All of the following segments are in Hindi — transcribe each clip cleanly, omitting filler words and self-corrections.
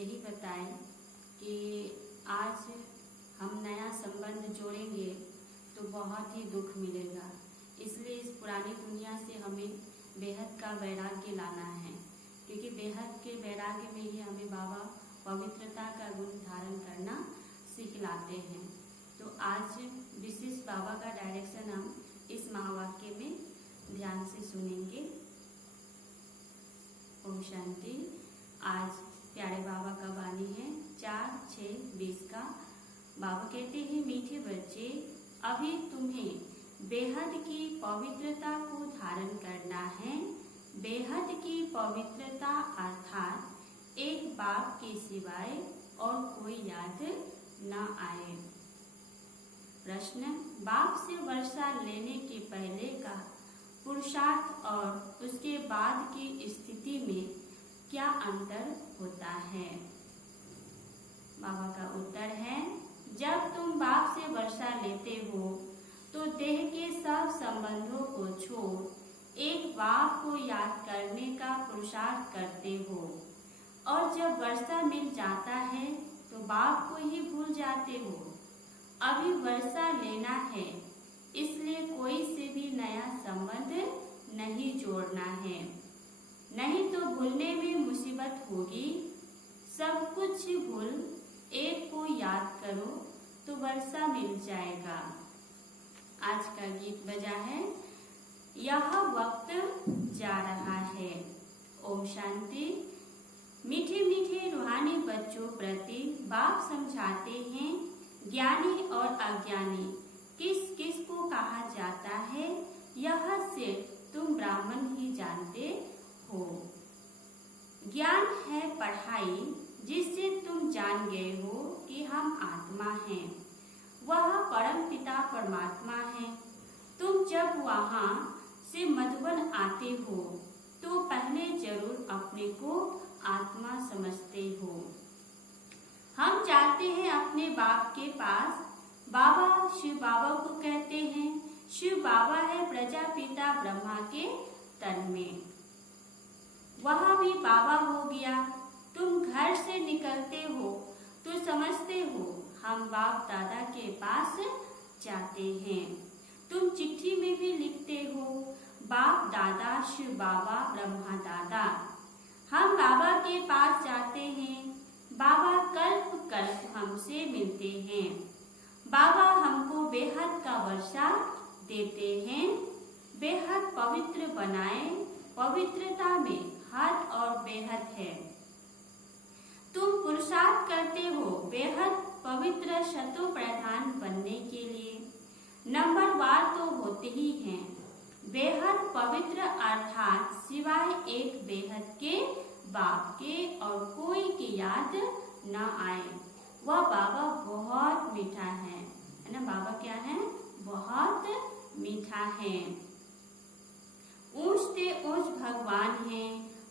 यही बताएं कि आज हम नया संबंध जोड़ेंगे तो बहुत ही दुख मिलेगा, इसलिए इस पुरानी दुनिया से हमें बेहद का वैराग्य लाना है, क्योंकि बेहद के वैराग्य में ही हमें बाबा पवित्रता का गुण धारण करना सिखलाते हैं। तो आज विशेष बाबा का डायरेक्शन हम इस महावाक्य में ध्यान से सुनेंगे। ओम शांति। आज प्यारे बाबा का वाणी है 4/6/20 का। बाबा कहते हैं, मीठे बच्चे, अभी तुम्हें बेहद की पवित्रता को धारण करना है। बेहद की पवित्रता अर्थात एक बाप के सिवाय और कोई याद न आए। प्रश्न, बाप से वर्षा लेने के पहले का पुरुषार्थ और उसके बाद की स्थिति में क्या अंतर होता है? बाबा का उत्तर है, जब तुम बाप से वर्षा लेते हो तो देह के सब संबंधों को छोड़ एक बाप को याद करने का पुरुषार्थ करते हो, और जब वर्षा मिल जाता है तो बाप को ही भूल जाते हो। अभी वर्षा लेना है, इसलिए कोई से भी नया संबंध नहीं जोड़ना है, नहीं तो भूलने में मुसीबत होगी। सब कुछ भूल एक को याद करो तो वर्षा मिल जाएगा। आज का गीत बजा है, यह वक्त जा रहा है। ओम शांति। मीठे मीठे रूहानी बच्चों प्रति बाप समझाते हैं, ज्ञानी और अज्ञानी किस किस को कहा जाता है, यह सिर्फ तुम ब्राह्मण ही जानते हो। ज्ञान है पढ़ाई जिससे तुम जान गए हो कि हम आत्मा हैं, वह परम पिता परमात्मा है। तुम जब वहाँ से मधुबन आते हो तो पहले जरूर अपने को आत्मा समझते हो। हम जाते हैं अपने बाप के पास। बाबा शिव बाबा को कहते हैं। शिव बाबा है प्रजापिता ब्रह्मा के तन में, वह भी बाबा हो गया। तुम घर से निकलते हो तो समझते हो हम बाप दादा के पास जाते हैं। तुम चिट्ठी में भी लिखते हो, बाप दादा शिव बाबा ब्रह्मा दादा। हम बाबा के पास जाते हैं, बाबा कल्प कल्प हमसे मिलते हैं। बाबा हमको बेहद का वर्षा देते हैं, बेहद पवित्र बनाए। पवित्रता में हद और बेहद है। तुम पुरुषार्थ करते हो बेहद पवित्र शतो प्रधान बनने के लिए। नंबरवार तो होते ही हैं। बेहद पवित्र अर्थात सिवाय एक बेहद के बाप के और कोई की याद न आए। वह बाबा बहुत मीठा है ना। बाबा क्या है? बहुत मीठा है। ऊंच से ऊंच भगवान है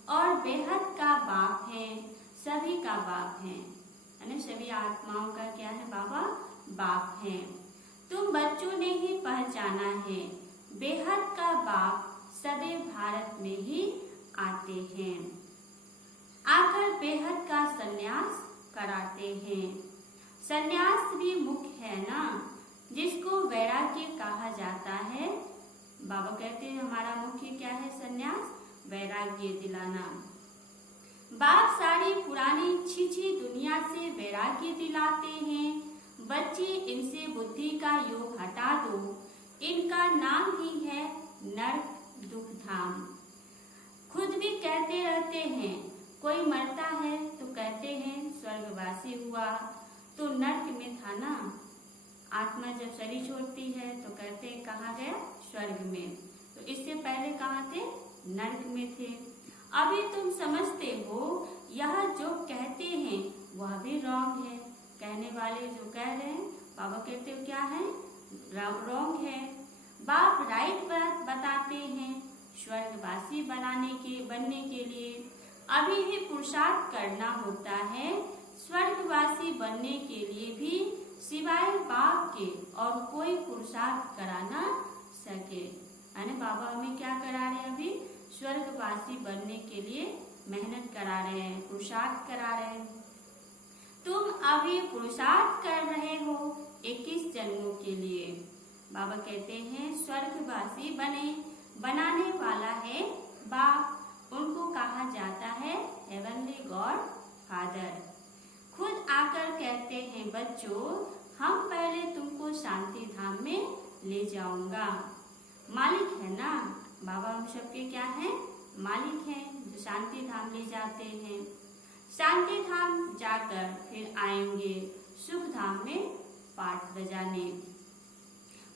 और बेहद का बाप है, सभी का बाप है ना। सभी आत्माओं का क्या है? बाबा बाप है। तुम बच्चों ने ही पहचाना है, बेहद का बाप सदैव भारत में ही आते हैं, आकर बेहद का संन्यास कराते हैं। संन्यास भी मुख्य है ना, जिसको वैराग्य कहा जाता है। बाबा कहते हैं हमारा मुख्य क्या है? संन्यास, वैराग्य दिलाना। बाप सारी पुरानी छीछी दुनिया से वैराग्य दिलाते हैं। बच्चे, इनसे बुद्धि का योग हटा दो, इनका नाम ही है नरक दुख धाम। खुद भी कहते रहते हैं, कोई मरता है तो कहते हैं स्वर्गवासी हुआ, तो नरक में था ना। आत्मा जब शरीर छोड़ती है तो कहते हैं कहाँ गया? स्वर्ग में। तो इससे पहले कहाँ थे? नरक में थे। अभी तुम समझते हो यह जो कहते हैं वह भी रॉन्ग है। कहने वाले जो कह रहे हैं, बाबा कहते हो क्या है? रॉन्ग है। बाप राइट बात बताते हैं। स्वर्गवासी बनने के लिए अभी ही पुरुषार्थ करना होता है। स्वर्गवासी बनने के लिए भी सिवाय बाप के और कोई पुरुषार्थ करा ना सके। यानी बाबा हमें क्या करा रहे हैं? अभी स्वर्गवासी बनने के लिए मेहनत करा रहे हैं, पुरुषार्थ करा रहे हैं। तुम अभी पुरुषार्थ कर रहे हो 21 जन्मों के लिए। बाबा कहते हैं स्वर्गवासी बनाने वाला है बाप, उनको कहा जाता है हेवनली गॉड फादर। खुद आकर कहते हैं बच्चों, हम पहले तुमको शांति धाम में ले जाऊंगा। मालिक है ना बाबा, हम सबके क्या हैं? मालिक हैं, जो शांति धाम ले जाते हैं। शांति धाम जाकर फिर आएंगे सुख धाम में पाठ बजाने।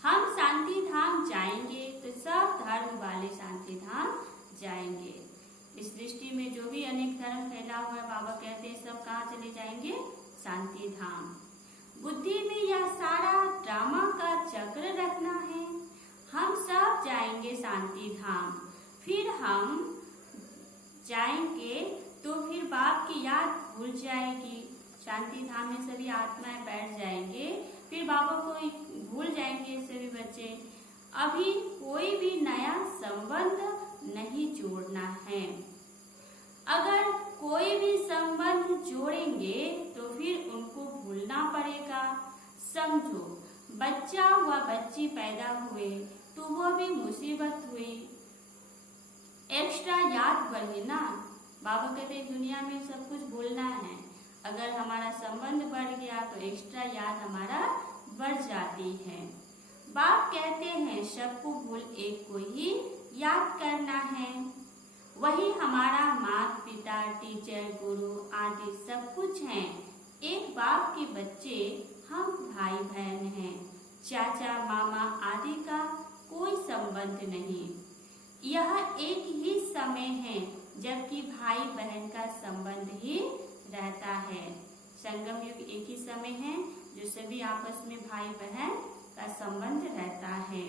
हम शांति धाम जाएंगे तो सब धर्म वाले शांति धाम जाएंगे। इस सृष्टि में जो भी अनेक धर्म फैला हुआ है, बाबा कहते हैं सब कहाँ चले जाएंगे? शांति धाम। बुद्धि में यह सारा ड्रामा का चक्र रखना है। हम सब जाएंगे शांति धाम। फिर हम जाएंगे तो फिर बाप की याद भूल जाएगी। शांति धाम में सभी आत्माएं बैठ जाएंगे, फिर बाबा को भूल जाएंगे सभी बच्चे। अभी कोई भी नया संबंध नहीं जोड़ना है। अगर कोई भी संबंध जोड़ेंगे तो फिर उनको भूलना पड़ेगा। समझो, बच्चा व बच्ची पैदा हुए तो वो भी मुसीबत हुई, एक्स्ट्रा याद बढ़े ना। बाबा कहते हैं दुनिया में सब कुछ भूलना है। अगर हमारा संबंध बढ़ गया तो एक्स्ट्रा याद हमारा बढ़ जाती है। बाप कहते हैं सबको भूल एक को ही याद करना है। वही हमारा माता पिता, टीचर, गुरु आदि सब कुछ हैं। एक बाप के बच्चे हम भाई बहन हैं। चाचा मामा आदि का कोई संबंध नहीं। यह एक ही समय है जबकि भाई बहन का संबंध ही रहता है। संगम युग एक ही समय है जो सभी आपस में भाई बहन का संबंध रहता है।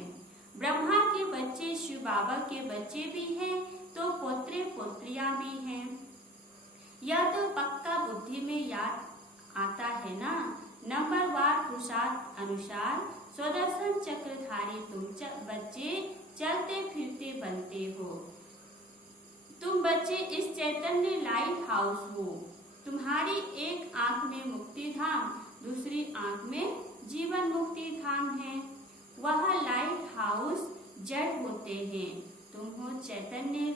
ब्रह्मा के बच्चे शिव बाबा के बच्चे भी हैं तो पोत्रे पोत्रियां भी हैं। यह तो पक्का बुद्धि में याद आता है ना। नंबरवार पुरुषार्थ अनुसार स्वदर्शन चक्रधारी तुम बच्चे चलते फिरते बनते हो। तुम बच्चे इस चैतन्य लाइट हाउस हो। तुम्हारी एक आंख में मुक्ति धाम, दूसरी आंख में जीवन मुक्ति धाम है। वह लाइट हाउस जड़ होते हैं, तुम हो चैतन्य।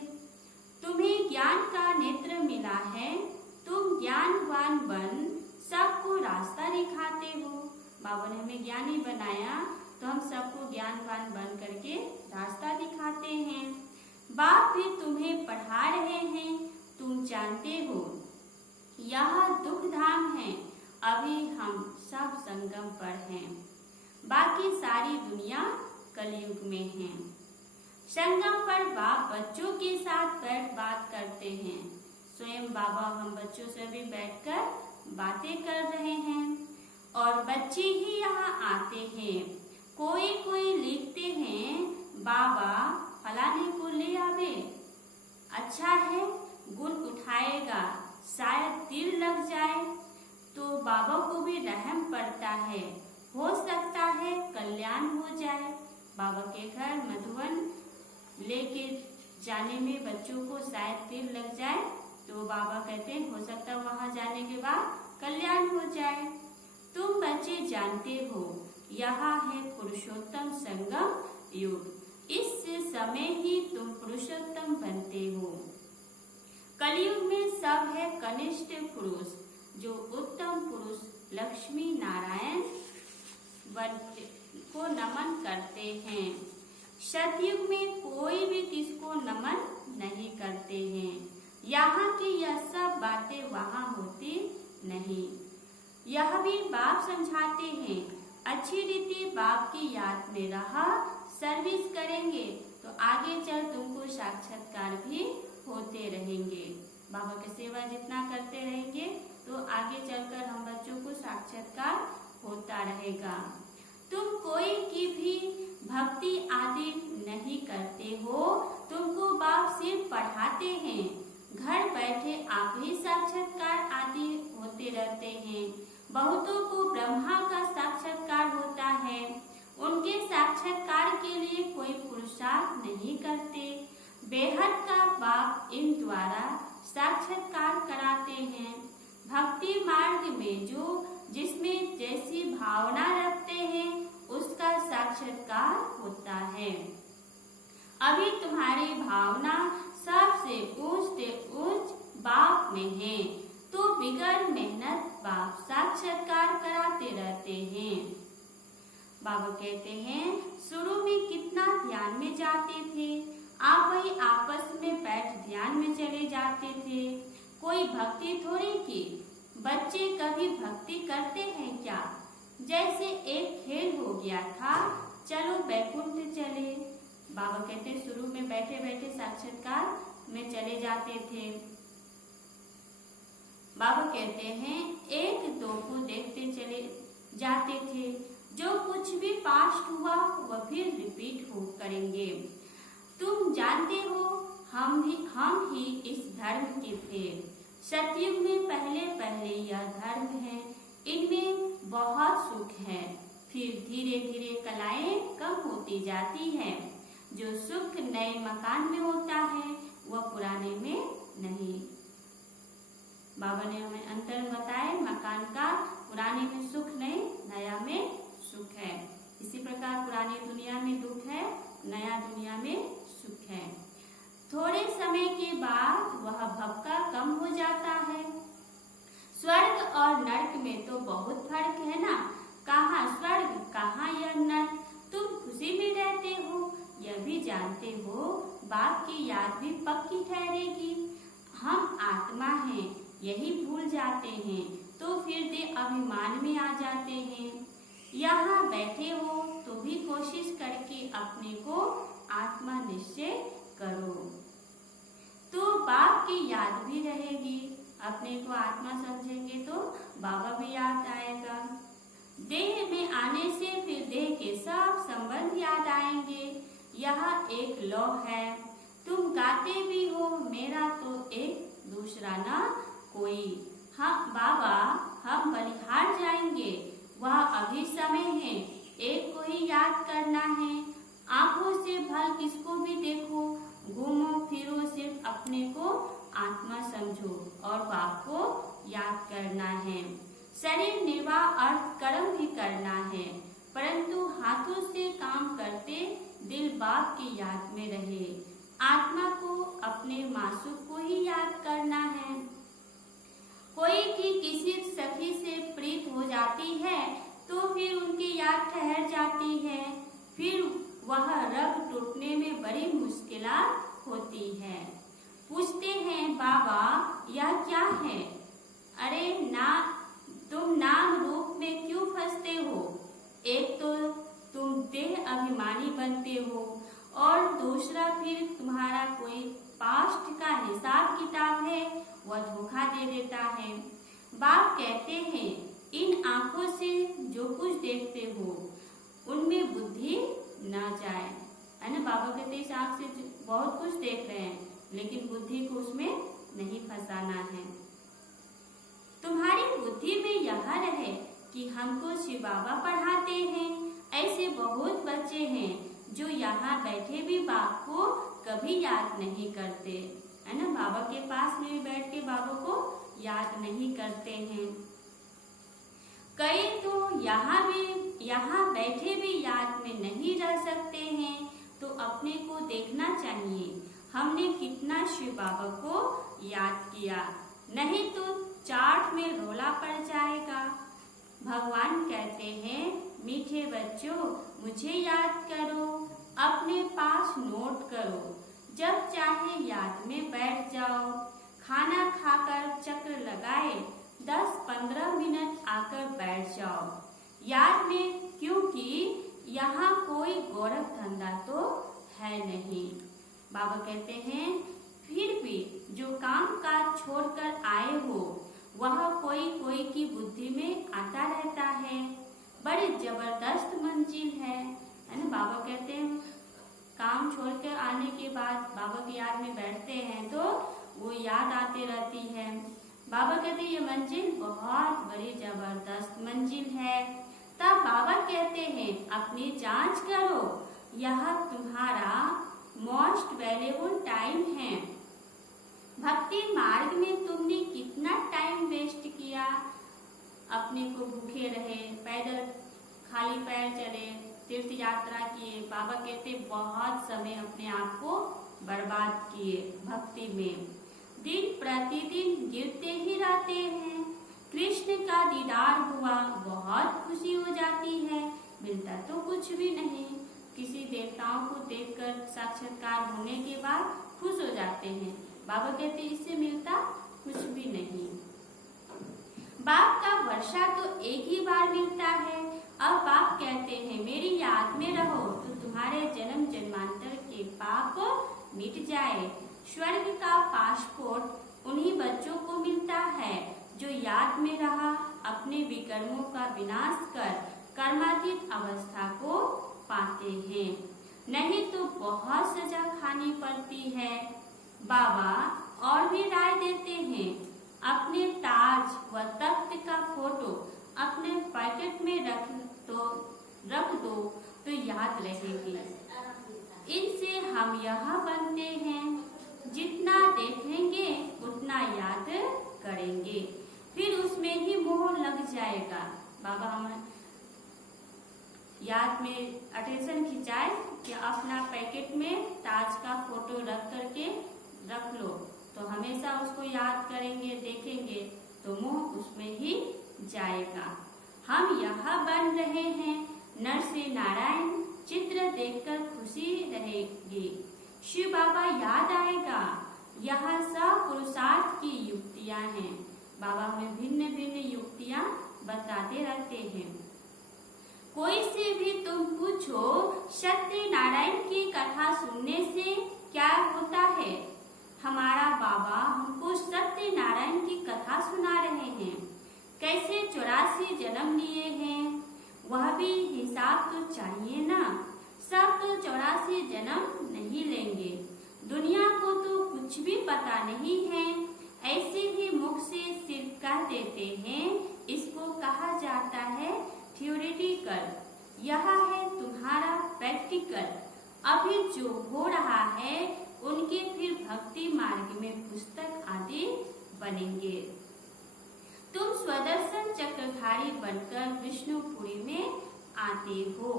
तुम्हें ज्ञान का नेत्र मिला है, तुम ज्ञानवान बन सबको रास्ता दिखाते हो। बाबा ने हमें ज्ञानी बनाया तो हम सबको ज्ञानवान बन करके रास्ता दिखाते हैं। बाप भी तुम्हें पढ़ा रहे हैं, तुम जानते हो यह दुख धाम है। अभी हम सब संगम पर हैं, बाकी सारी दुनिया कलयुग में है। संगम पर बाप बच्चों के साथ बैठ बात करते हैं। स्वयं बाबा हम बच्चों से भी बैठकर बातें कर रहे हैं और बच्चे ही यहाँ आते हैं। कोई कोई लिखते हैं बाबा फलाने को ले आवे, अच्छा है गुण उठाएगा, शायद तीर लग जाए तो बाबा को भी रहम पड़ता है, हो सकता है कल्याण हो जाए। बाबा के घर मधुवन लेके जाने में बच्चों को शायद तीर लग जाए तो बाबा कहते हैं हो सकता है वहां जाने के बाद कल्याण हो जाए। तुम बच्चे जानते हो यहाँ है पुरुषोत्तम संगम युग। इस समय ही तुम पुरुषोत्तम बनते हो। कलयुग में सब है कनिष्ठ पुरुष जो उत्तम पुरुष लक्ष्मी नारायण को नमन करते हैं। सतयुग में कोई भी किसको नमन नहीं करते हैं। यहाँ की यह सब बातें वहाँ होती नहीं। यह भी बाप समझाते हैं। अच्छी रीति बाप की याद में रहा सर्विस करेंगे तो आगे चल तुमको साक्षात्कार भी होते रहेंगे। बाबा की सेवा जितना करते रहेंगे तो आगे चलकर हम बच्चों को साक्षात्कार होता रहेगा। तुम कोई की भी भक्ति आदि नहीं करते हो, तुमको बाप सिर्फ पढ़ाते हैं। घर बैठे आप ही साक्षात्कार आदि होते रहते हैं। बहुतों को ब्रह्मा का साक्षात्कार होता है, उनके साक्षात्कार के लिए कोई पुरुषार्थ नहीं करते। बेहद का बाप इन द्वारा साक्षात्कार कराते हैं। भक्ति मार्ग में जो जिसमें जैसी भावना रखते हैं उसका साक्षात्कार होता है। अभी तुम्हारी भावना सबसे उच्च बाप में है, तो बिगड़ मेहनत बाप साक्षात्कार कराते रहते हैं। बाबा कहते हैं शुरू में कितना ध्यान में जाते थे, आप वही आपस में बैठ ध्यान में चले जाते थे। कोई भक्ति थोड़ी की, बच्चे कभी भक्ति करते हैं क्या? जैसे एक खेल हो गया था, चलो बैकुंठ चले। बाबा कहते शुरू में बैठे बैठे साक्षात्कार में चले जाते थे। बाबा कहते हैं एक दो को देखते चले जाते थे, जो कुछ भी पास्ट हुआ वह फिर रिपीट हो करेंगे। तुम जानते हो हम ही इस धर्म के थे। सतयुग में पहले यह धर्म है, इनमें बहुत सुख है। फिर धीरे धीरे कलाएं कम होती जाती है। जो सुख नए मकान में होता है वह पुराने में नहीं। बाबा ने हमें अंतर बताए मकान का, पुराने में सुख नहीं, नया में सुख है। इसी प्रकार पुरानी दुनिया में दुख है, नया दुनिया में सुख है। थोड़े समय के बाद वह भक्का कम हो जाता है। स्वर्ग और नरक में तो बहुत फर्क है ना। कहाँ स्वर्ग, कहाँ यह नरक। तुम खुशी में रहते हो, यह भी जानते हो। बाप की याद भी पक्की ठहरेगी। हम आत्मा हैं, यही भूल जाते हैं, तो फिर दे अभिमान में आ जाते हैं। यहाँ बैठे हो तो भी कोशिश करके अपने को आत्मा निश्चय करो, तो बाप की याद भी रहेगी। अपने को आत्मा समझेंगे तो बाबा भी याद आएगा। देह में आने से फिर देह के सब संबंध याद आएंगे। यह एक लौ है। तुम गाते भी हो, मेरा तो एक दूसरा ना कोई। हम बाबा हम बलिहार जाएंगे, वह अभी समय है। एक को ही याद करना है। आंखों से भल किसको भी देखो, घूमो फिरो, सिर्फ अपने को आत्मा समझो और बाप को याद करना है। शरीर निर्वाह अर्थ कर्म भी करना है, परंतु हाथों से काम करते दिल बाप की याद में रहे। आत्मा को अपने मासूक को ही याद करना है। कोई की किसी सखी से प्रीत हो जाती है तो फिर उनकी याद ठहर जाती है। फिर वह रग टूटने में बड़ी मुश्किलात होती है। पूछते हैं बाबा यह क्या है? अरे ना, तुम नाम रूप में क्यों फंसते हो? एक तो तुम देह अभिमानी बनते हो और दूसरा फिर तुम्हारा कोई पास्ट का हिसाब किताब है, वह धोखा दे देता है। बाप कहते हैं इन आंखों से जो कुछ देखते हो उनमें बुद्धि न जाए, है ना। बाबा कहते इस आंख से बहुत कुछ देख रहे हैं, लेकिन बुद्धि को उसमें नहीं फंसाना है। तुम्हारी बुद्धि में यह रहे कि हमको शिव बाबा पढ़ाते हैं। ऐसे बहुत बच्चे हैं जो यहाँ बैठे भी बाप को कभी याद नहीं करते, है ना। बाबा के पास में भी बैठ के बाबा को याद नहीं करते हैं। कई तो यहाँ बैठे भी याद में नहीं रह सकते हैं, तो अपने को देखना चाहिए हमने कितना शिव बाबा को याद किया, नहीं तो चाट में रोला पड़ जाएगा। भगवान कहते हैं मीठे बच्चों मुझे याद करो, अपने पास नोट करो, जब चाहे याद में बैठ जाओ। खाना खाकर चक्र लगाए 10-15 मिनट आकर बैठ जाओ याद में, क्योंकि यहाँ कोई गोरख धंधा तो है नहीं। बाबा कहते हैं फिर भी जो काम काज छोड़कर आए हो वह कोई की बुद्धि में आता रहता है। बड़ी जबरदस्त मंजिल है ना। बाबा कहते हैं काम छोड़कर आने के बाद बाबा की याद में बैठते हैं तो वो याद आती रहती है। बाबा कहते हैं ये मंजिल बहुत बड़ी जबरदस्त मंजिल है। तब बाबा कहते हैं अपनी जांच करो, यह तुम्हारा मोस्ट वैल्यूएबल टाइम है। भक्ति भक्ति मार्ग में तुमने कितना टाइम वेस्ट किया, अपने को भूखे रहे, पैदल खाली पैर चले, तीर्थ यात्रा किए। बाबा कहते बहुत समय अपने आप को बर्बाद किए भक्ति में, दिन प्रतिदिन गिरते ही रहते हैं। कृष्ण का दीदार हुआ, बहुत खुशी हो जाती है, मिलता तो कुछ भी नहीं। किसी देवताओं को देखकर साक्षात्कार होने के बाद खुश हो जाते हैं। बाबा कहते इससे मिलता कुछ भी नहीं। बाप का वर्षा तो एक ही बार मिलता है। अब बाप कहते हैं मेरी याद में रहो तो तुम्हारे जन्म जन्मांतर के पाप मिट जाए। स्वर्ग का पासपोर्ट उन्हीं बच्चों को मिलता है जो याद में रहा, अपने विकर्मों का विनाश कर कर्मातीत अवस्था को पाते हैं, नहीं तो बहुत सजा खानी पड़ती है। बाबा और भी राय देते हैं, अपने ताज व तख्त का फोटो अपने पैकेट में रख दो तो याद रहेगी। इनसे हम यह बनते हैं, जितना देखेंगे उतना याद करेंगे, फिर उसमें ही मोह लग जाएगा। बाबा हमें याद में अटेंशन खिंचाए कि अपना पैकेट में ताज का फोटो रख करके रख लो, तो हमेशा उसको याद करेंगे, देखेंगे तो मोह उसमें ही जाएगा। हम यहाँ बन रहे हैं, नर से नारायण चित्र देखकर खुशी रहेगी। शिव बाबा याद आएगा, यहाँ सब पुरुषार्थ की युक्तियाँ हैं। बाबा हमें भिन्न भिन्न युक्तियाँ बताते रहते हैं। कोई से भी तुम पूछो सत्य नारायण की कथा सुनने से क्या होता है, हमारा बाबा हमको सत्य नारायण की कथा सुना रहे हैं। कैसे 84 जन्म लिए हैं, वह भी हिसाब तो चाहिए ना। सब तो 84 जन्म नहीं लेंगे, दुनिया को तो कुछ भी पता नहीं है, ऐसे ही मुख से सिर्फ कह देते हैं। इसको कहा जाता है थ्योरेटिकल, यह है तुम्हारा प्रैक्टिकल। अभी जो हो रहा है उनके फिर भक्ति मार्ग में पुस्तक आदि बनेंगे। तुम स्वदर्शन चक्रधारी बनकर विष्णुपुरी में आते हो,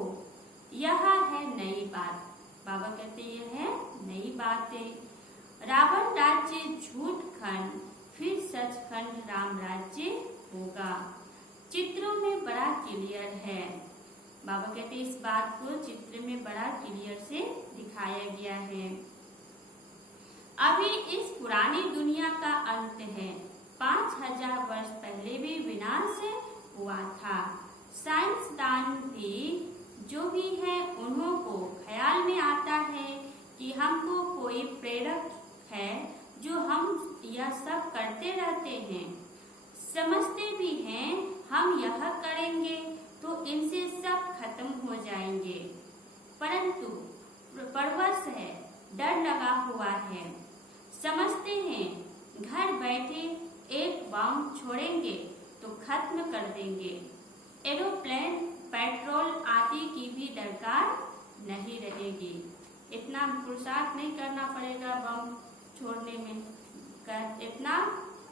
यह है नई बात। बाबा कहते यह है नई बातें। रावण राज्य झूठ खंड, फिर सचखंड राम राज्य होगा। चित्रों में बड़ा क्लियर है। बाबा कहते इस बात को चित्र में बड़ा क्लियर से दिखाया गया है। अभी इस पुरानी दुनिया का अंत है, 5000 वर्ष पहले भी विनाश हुआ था। साइंसदान भी जो भी है उन्हों को ख्याल में आता है कि हमको कोई प्रेरक है जो हम यह सब करते रहते हैं। समझते भी हैं हम यह करेंगे तो इनसे सब खत्म हो जाएंगे, परंतु परवश है, डर लगा हुआ है। समझते हैं घर बैठे एक बम छोड़ेंगे तो खत्म कर देंगे, एरोप्लेन पेट्रोल आदि की भी दरकार नहीं रहेगी। इतना पुरुषार्थ नहीं करना पड़ेगा बम छोड़ने में, इतना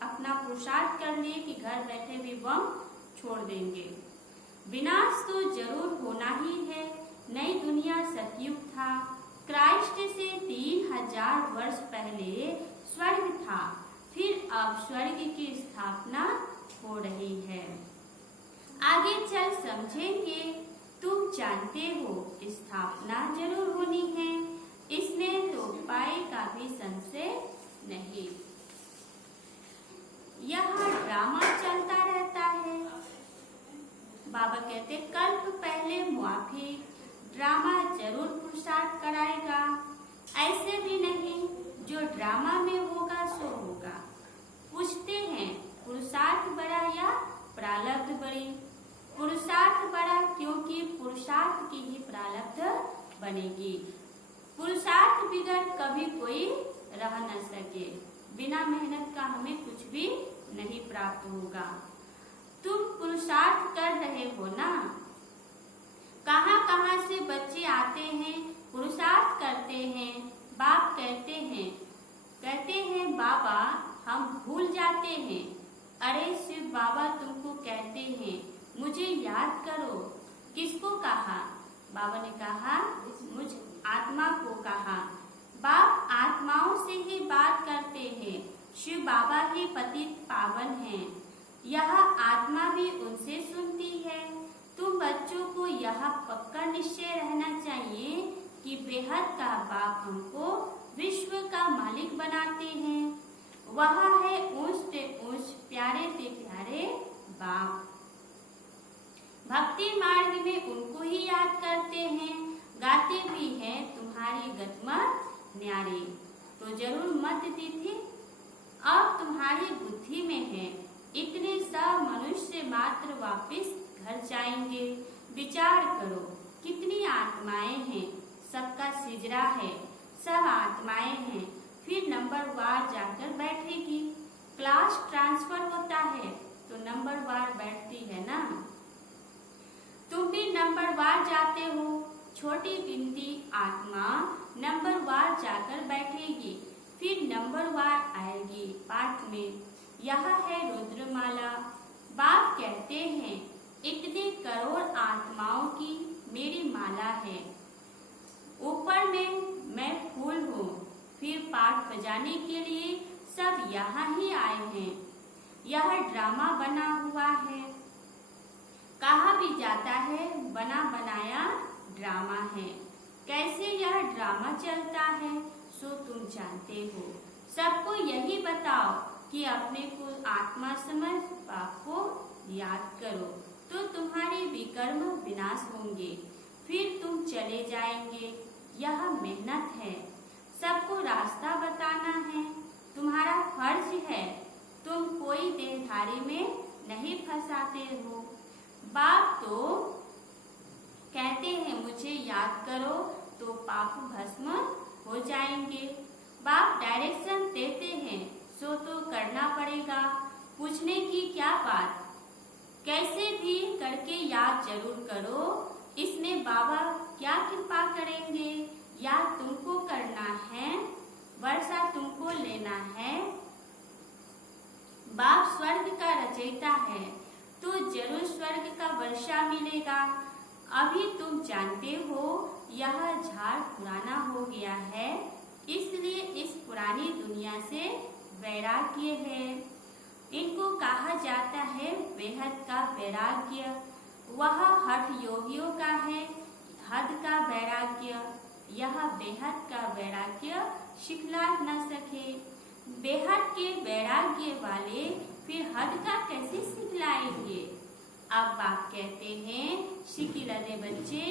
अपना पुरुषार्थ कर लिए कि घर बैठे भी बम छोड़ देंगे। विनाश तो जरूर होना ही है। नई दुनिया सतयुग था, क्राइस्ट से 3000 वर्ष पहले स्वर्ग था, फिर अब स्वर्ग की स्थापना हो रही है। आगे चल समझेंगे। तुम जानते हो स्थापना जरूर होनी है, इसमें तो पाए का भी संशय नहीं। यह ड्रामा चलता रहता है। बाबा कहते कल्प पहले मुआफी ड्रामा जरूर पुरुषार्थ कराएगा। ऐसे भी नहीं जो ड्रामा में होगा सो होगा। पूछते हैं पुरुषार्थ बड़ा या प्रारब्ध बड़ी? पुरुषार्थ बड़ा क्योंकि पुरुषार्थ की ही प्रारब्ध बनेगी। पुरुषार्थ बिगड़ कभी कोई रह न सके। बिना मेहनत का हमें कुछ भी नहीं प्राप्त होगा। तुम पुरुषार्थ कर रहे हो ना? कहाँ कहाँ से बच्चे आते हैं, पुरुषार्थ करते हैं। बाप कहते हैं कहते हैं बाबा हम भूल जाते हैं। अरे शिव बाबा तुमको कहते हैं मुझे याद करो। किसको कहा? बाबा ने कहा मुझ आत्मा को कहा। बाप आत्माओं से ही बात करते हैं। शिव बाबा ही पतित पावन हैं। यह आत्मा भी उनसे सुनती है। तुम बच्चों को यह पक्का निश्चय रहना चाहिए कि बेहद का बाप हमको विश्व का मालिक बनाते हैं। वह है ऊंच से ऊंच प्यारे से प्यारे बाप। भक्ति मार्ग में उनको ही याद करते हैं। गाते भी हैं तुम्हारी गतमत न्यारे। तो जरूर मत तिथि अब तुम्हारी बुद्धि में है। इतने सब मनुष्य मात्र वापस घर जाएंगे। विचार करो कितनी आत्माएं हैं। सबका सिजरा है। सब आत्माएं हैं। फिर नंबर वार जाकर बैठेगी। क्लास ट्रांसफर होता है तो नंबर वार बैठती है ना। तुम भी नंबर वार जाते हो। छोटी गिनती आत्मा नंबर वार जाकर बैठेगी। फिर नंबर वार आएगी पाठ में। यह है रुद्रमाला। बाप कहते हैं इतने करोड़ आत्माओं की मेरी माला है। ऊपर में मैं फूल हूँ। फिर पाठ बजाने के लिए सब यहाँ ही आए हैं। यह ड्रामा बना हुआ है। कहा भी जाता है बना बनाया ड्रामा है। कैसे यह ड्रामा चलता है सो तुम जानते हो। सबको यही बताओ कि अपने को आत्मा समझ बाप को याद करो तो तुम्हारे विकर्म विनाश होंगे। फिर तुम चले जाएंगे। यह मेहनत है। सबको रास्ता बताना है। तुम्हारा फर्ज है। तुम कोई देहधारी में नहीं फंसाते हो। बाप तो कहते हैं मुझे याद करो तो पाप भस्म हो जाएंगे। बाप डायरेक्शन देते हैं सो तो करना पड़ेगा। पूछने की क्या बात। कैसे भी करके याद जरूर करो। इसमें बाबा क्या कृपा करेंगे। याद तुमको करना है। वर्षा तुमको लेना है। बाप स्वर्ग का रचयिता है तो जरूर स्वर्ग का वर्षा मिलेगा। अभी तुम जानते हो यह झाड़ पुराना हो गया है। इसलिए इस पुरानी दुनिया से वैराग्य है। इनको कहा जाता है बेहद का वैराग्य। वह हठ योगियों का है हद का वैराग्य। यह बेहद का वैराग्य सिखला न सके। बेहद के वैराग्य वाले फिर हद का कैसे सिखलाएंगे। अब बाप कहते हैं शिकिलने बच्चे